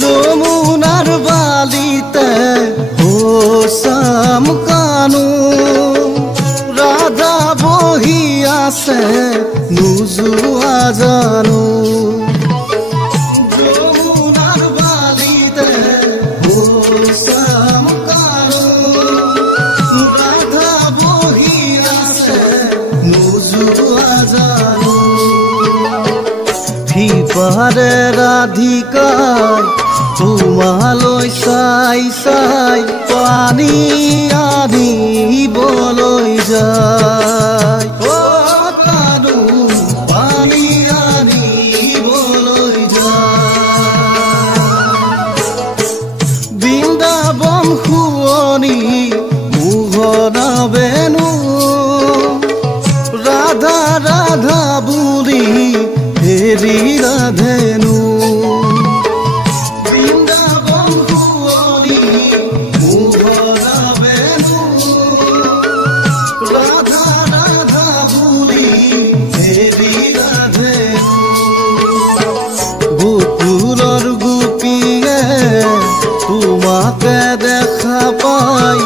যমুনার বালিতে হোসাম কানু রাধা বহি আছে নুজুয়া জানো যমুনার বালিতে হোসাম কানু রাধা বহি আছে নুজুয়া জানো সিপারে রাধিকায় তোমালৈ চাই চাই পানী আনিবলৈ যায় ও কানু পানী আনিবলৈ যায় বৃন্দাবন শুৱনি মোহনা বেনু ৰাধা ৰাধা বুলি হেৰি ৰাধেনু তোমাকে দেখা পাই